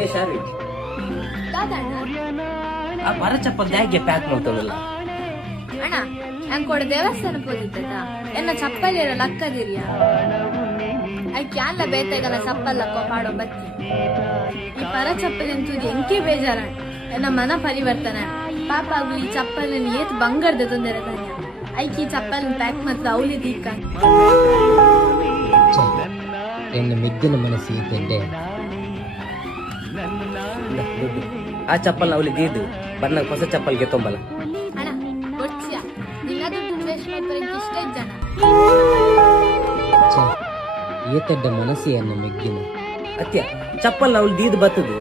ಏ ಶಾರಿ, ದಾದಣ್ಣ ಆ ಬರ ಚಪ್ಪಲ್ ಹೇಗೆ ಪ್ಯಾಕ್ ಮಾಡ್ತಾಳಲ್ಲ? ಅಣ್ಣ ನಂಗೆ ಕೊಡ ದೇವಸ್ಥಾನ ಹೋಗಿದ್ದದ ಎನ್ನ ಚಪ್ಪಲಿ ಇರಲ್ಲ ಅಕ್ಕದಿರಿಯ ಅಯ್ಯ ಅಲ್ಲ ಬೇತಾಗಲ್ಲ ಚಪ್ಪಲ್ಲ ಪಾಡೋ ಬತ್ತಿ ಈ ಪರ ಚಪ್ಪಲಿ ಅಂತೂ ಎಂಕೆ ಬೇಜಾರ ಎನ್ನ ಮನ ಪರಿವರ್ತನೆ ಪಾಪ ಆಗು ಈ ಚಪ್ಪಲ್ ಏತ್ ಬಂಗಾರದ ತೊಂದರೆ ತಾನೆ ಐಕ್ ಈ ಚಪ್ಪಲ್ ಪ್ಯಾಕ್ ಮತ್ತು ಅವಲಿ ದೀಕ ಎನ್ನ ಮೆಗ್ಗಿನ ಮನಸ್ಸಿಗೆ ತೆಡ್ಡೆ ದುಡ್ಡು ಆ ಚಪ್ಪಲ್ ಅವಳಿ ದೀದು ಬನ್ನ ಹೊಸ ಚಪ್ಪಲ್ಗೆ ತೊಂಬಲ್ಲ. ಅಣ್ಣ ಗೊತ್ತಿಯ ನಿನ್ನ ದುಡ್ಡು ವೇಸ್ಟ್ ಮಾಡ್ಬರಕ್ಕೆ ಇಷ್ಟ ಜನ ಏತಡ್ಡ ಮನಸ್ಸೇ ಎನ್ನ ಮೆಗ್ಗಿನ ಅತ್ಯ ಚಪ್ಪಲ್ ಅವಳು ದೀದು ಬತ್ತದು